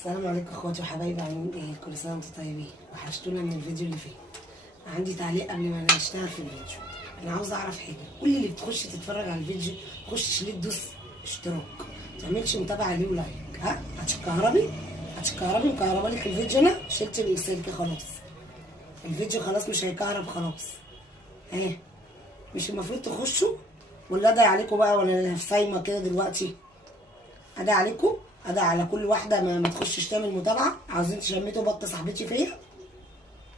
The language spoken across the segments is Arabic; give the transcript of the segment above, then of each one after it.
السلام عليكم اخواتي وحبايبي، عاملين ايه؟ كل سنه وانتم طيبين. وحشتونا من الفيديو اللي فات. عندي تعليق قبل ما نشتغل في الفيديو. انا عاوزه اعرف حاجه، كل اللي بتخش تتفرج على الفيديو تخش ليه تدوس اشتراك، ما تعملش متابعه ليه ولايك؟ هتكهربي مكهربه لك الفيديو. انا شلت السلك خلاص، الفيديو خلاص مش هيكهرب خلاص. ايه مش المفروض تخشوا؟ ولا ادعي عليكم بقى وانا في صايمه كده دلوقتي؟ ادعي عليكم، ادعي على كل واحده ما تخشش تعمل متابعه. عاوزين تشمتوا بطه صاحبتي فيا؟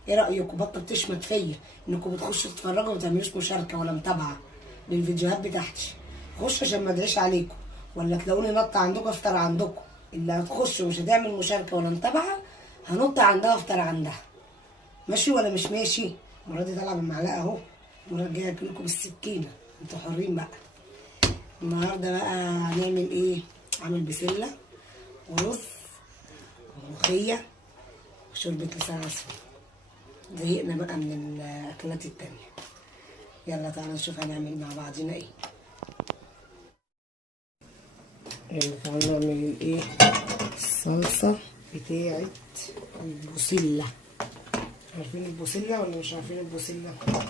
ايه رايكم؟ بطه بتشمت فيا انكم بتخشوا تتفرجوا وما تعملوش مشاركه ولا متابعه للفيديوهات بتاعتي. خشوا عشان ما ادعيش عليكم، ولا تلاقوني نط عندكم افطر عندكم. اللي هتخش ومش هتعمل مشاركه ولا متابعه هنط عندها افطر عندها. ماشي ولا مش ماشي؟ المره دي طالعه بالمعلقه اهو، المره الجايه اكلكم بالسكينه، انتوا حرين بقى. النهارده بقى هنعمل ايه؟ عامل بسله ورز وملوخيه وشوربه لسان عصفور. زهقنا بقى من الاكلات التانية. يلا تعالى نشوف هنعمل مع بعضنا ايه. يلا تعالى نعمل ايه؟ الصلصه بتاعه البسله. عارفين البسله ولا مش عارفين البسله؟ اهو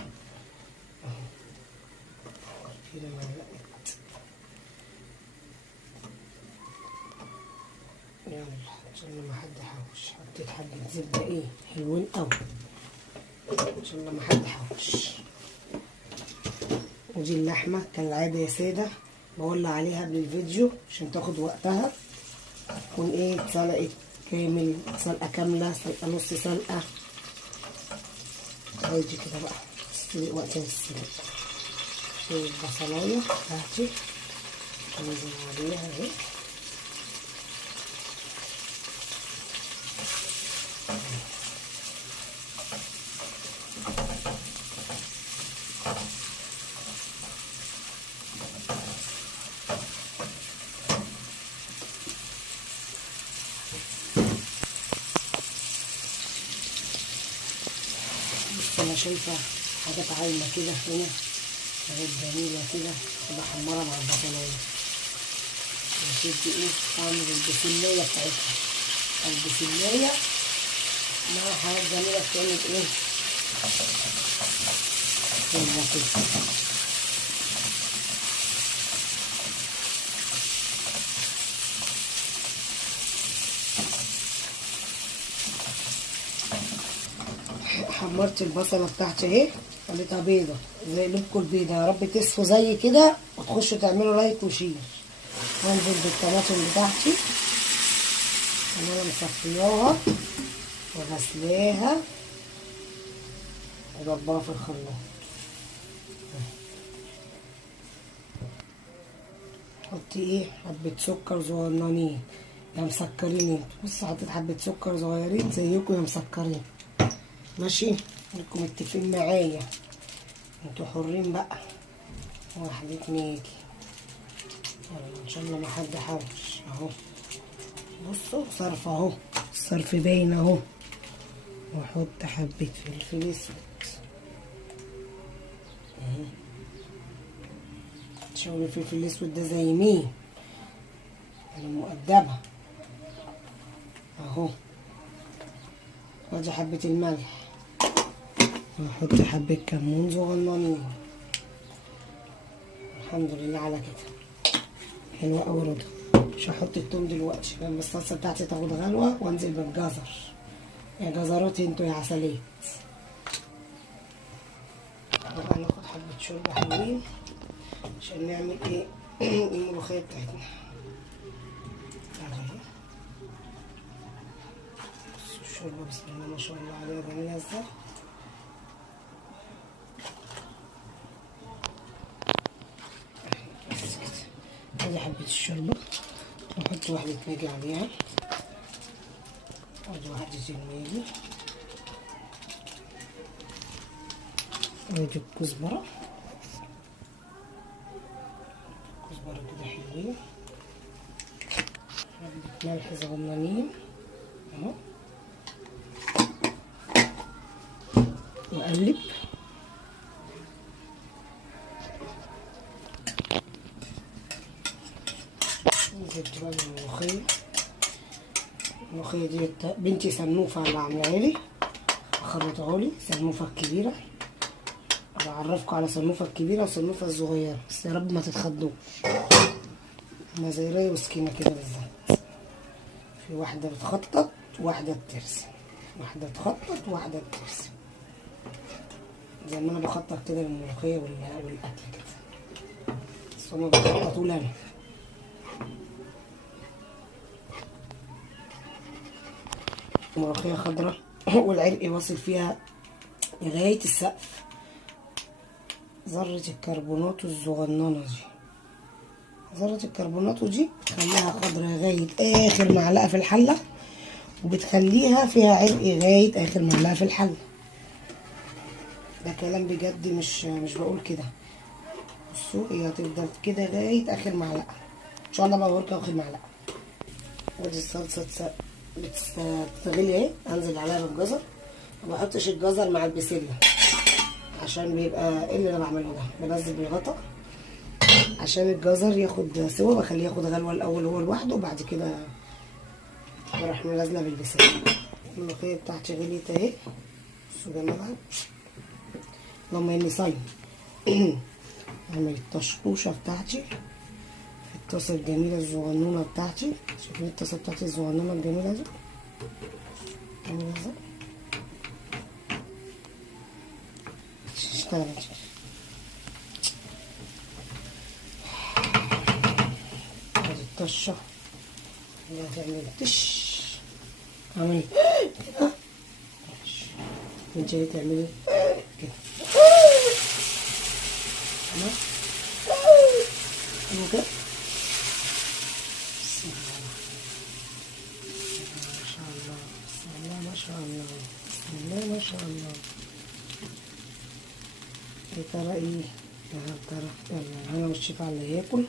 كده معلقه. يلا عشان لما حد حوش حطيت حبة زبدة ايه حلوين اوي، عشان لما حد حوش. ودي اللحمة كالعادة يا سادة بقول عليها قبل الفيديو عشان تاخد وقتها، تكون ايه اتسلقت كامل، سلقة كاملة، سلقة نص سلقة. عادي كده بقى تستوي وقت السلق. شوف البصلاية بتاعتي انزل عليها اهي. انا شايفه حاجات عايمه كده هنا، حاجات جميله كده بحمرها مع البصلايه. هتدي ايه طعم البسلايه بتاعتها. البسلايه مع حاجات جميله بتعمل ايه حلوه كده. حمرت البصله بتاعتي اهي، خليتها بيضه زي لبكم البيضه. يا رب تصفوا زي كده وتخشوا تعملوا لايك وشير. هنزل بالطماطم بتاعتي انا مصفياها وغسلاها وضربها في الخلاط. حطي ايه حبه سكر صغننين يا مسكرين انتوا. بص حطيت حبه سكر صغيرين زيكم يا مسكرين. ماشي انكم متفقين معايا، انتوا حرين بقى. واحدة نيجي يلا ان شاء الله ما حد حوش اهو. بصوا صرف اهو، الصرف باين اهو. واحط حبة فلفل اسود اهي. شوفوا الفلفل الاسود ده زي مين، انا مؤدبة اهو. وادي حبة الملح، واحط حبة كمون صغننين. الحمد لله على كده، حلوة اوي رضا. مش هحط التوم دلوقتي لما الصلصة بتاعتي تاخد غلوة وانزل بالجزر. يا جزراتي انتوا يا عسلية. نبقى ناخد حبة شوربة حلوين عشان نعمل ايه الملوخية بتاعتنا. بصوا الشوربة بسم الله ما شاء الله عليها جميلة ازاي. ادي حبة الشوربة، نحط واحدة ماجي عليها، ادي واحدة الماجي، ادي الكزبرة، كزبرة كده حلوين، حبة ملح صغننين اهو. واقلب نزل تراب الملوخية الملوخية دي بنتي سنوفة اللي عاملاها لي، خرطها لي سنوفة الكبيرة. بعرفكم على سنوفة الكبيرة وسنوفة الصغيرة، بس يا رب ما تتخضوش، هما زي راي وسكينة كده بالظبط. في واحدة بتخطط وواحدة بترسم، واحدة تخطط وواحدة بترسم، زي ما انا بخطط كده للملوخية والاكل كده، بس هما بيخططوا لي انا. ملوخية خضرا والعرق واصل فيها لغاية السقف. ذرة الكربونات الصغننة دي، ذرة الكربونات دي تخليها خضرا لغاية آخر معلقة في الحلة، وبتخليها فيها عرق لغاية آخر معلقة في الحلة. ده كلام بجد، مش بقول كده. بصوا هي هتفضل كده لغاية آخر معلقة إن شاء الله. بقى وركة واخد معلقة. ودي الصلصة بتستغلي اهي. انزل عليها بالجزر، ما بحطش الجزر مع البسله عشان بيبقى ايه اللي انا بعمله ده. بنزل بالغطا عشان الجزر ياخد سوا، بخليه ياخد غلوه الاول هو لوحده، وبعد كده بروح منزله بالبسله. الملوخيه بتاعتي غليت اهي، بصوا جمالها، اللهم اني صايم. اعمل الطشطوشه بتاعتي في الطاسه الجميله الصغنونه بتاعتي. شايفين الطاسه بتاعتي الصغنونه الجميله دي؟ اشتغلت ادي الطشه اللي هتعمل تش. اعملي كده، انتي تعملي كده تمام كده. بسم الله ما شاء الله، بسم الله ما شاء الله، بسم الله ما شاء الله. يا ترى ايه يا ترى؟ يلا انا والشيف على اللي ياكل.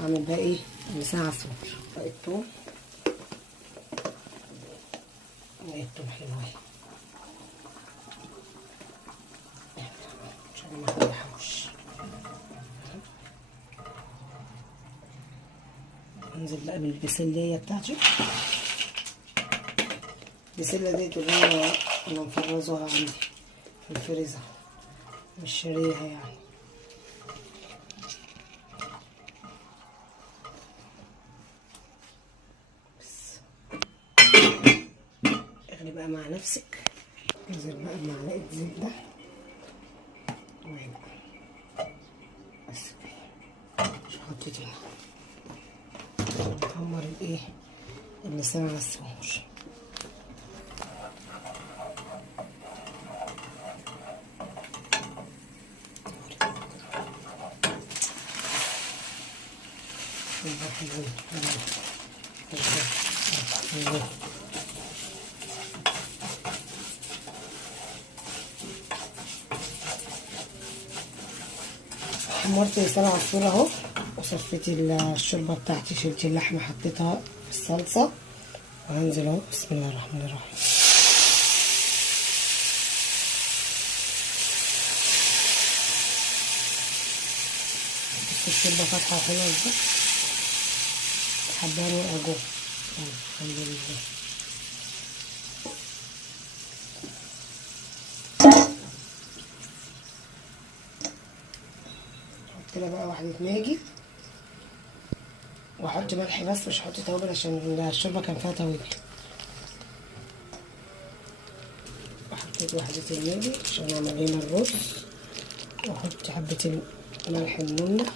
اعمل بقى ايه؟ لسان عصفور. بقى التوم، التوم حلو اهي عشان ما يحوش. انزل بقى بالبسلة بتاعتي. البسلة ديت اللي انا مفرزوها عندي في الفريزر، مش شاريها يعني. بس اغلي بقى مع نفسك. انزل بقى بمعلقة زبدة وهنا بس مش هحط تاني. نحمر الايه؟ اللسان على السمور. حمرت لسان عصفور اهو، وصفيت الشوربه بتاعتي. شلت اللحمه حطيتها في الصلصه، وهنزل اهو. بسم الله الرحمن الرحيم. الشوربه فاتحه وحلوه ازاي، حبايه ورقه جوه. الحمد لله. احط لها بقى واحده ماجي، واحط ملح بس، مش هحط توابل عشان الشوربه كان فيها توابل. وحطيت واحده الماجي عشان اعمل هنا الرز، واحط حبه ملح النونه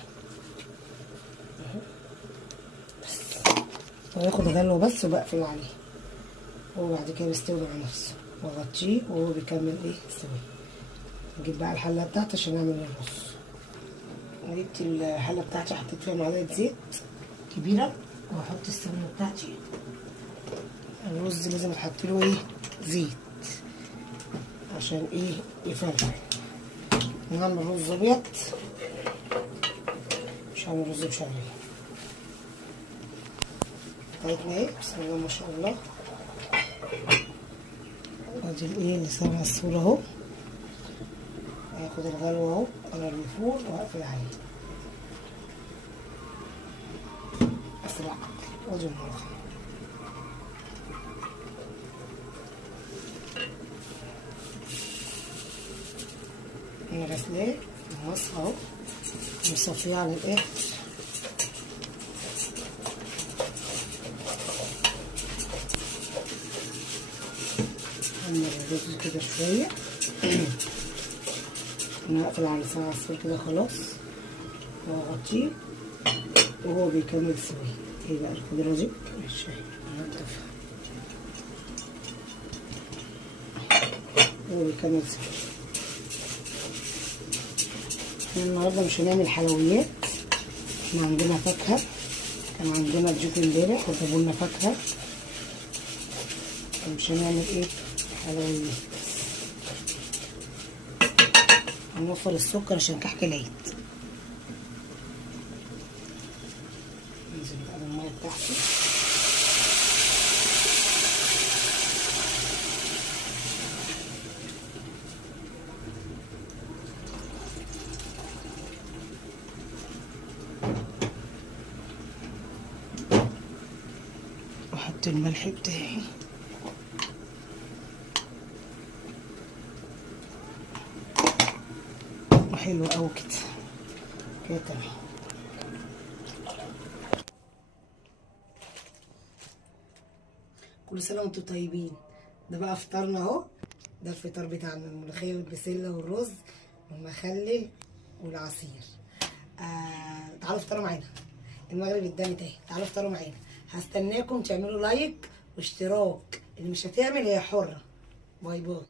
بس، وياخد غلوه بس، وبقفل عليه. وبعد كده بيستوي مع نفسه، واغطيه وهو بيكمل ايه سوي. نجيب بقى الحله بتاعتي عشان اعمل الرز. جبت الحله بتاعتي، حطيت فيها معلقه زيت كبيره، واحط السمنه بتاعتي. الرز لازم تحط له ايه؟ زيت، عشان ايه؟ يفرفر. نعمل رز ابيض، مش هعمل رز بشعريه. بتاعتنا ايه؟ بسم الله ما شاء الله. ادي الايه لسان عصفور اهو، هاخد الغلوه اهو على الفول واقفل عليه. اسرع. وادي الملوخيه غسلاه المصفى اهو ونصفيه على الاخر. نعمل الرز كده شويه نقفل على لسان عصفور كده خلاص واغطيه وهو بيكمل سويه. ايه بقى الخضره دي؟ مش هنضيفها وهو بيكمل سويه. احنا النهارده مش هنعمل حلويات، احنا عندنا فاكهه، كان عندنا ضيوف امبارح وجابوا لنا فاكهه، مش هنعمل ايه حلويات. هنوفر السكر عشان كحك العيد. ننزل بقى بالميه بتاعتي واحط الملح بتاعي وحلو قوي كده كده تمام. كل سنه وانتم طيبين. ده بقى فطارنا اهو، ده الفطار بتاعنا، الملوخيه والبسله والرز والمخلل والعصير. تعالوا افطروا معانا، المغرب اتدنت اهي، تعالوا افطروا معانا. هستناكم تعملوا لايك واشتراك، اللي مش هتعمل هي حره. باي باي.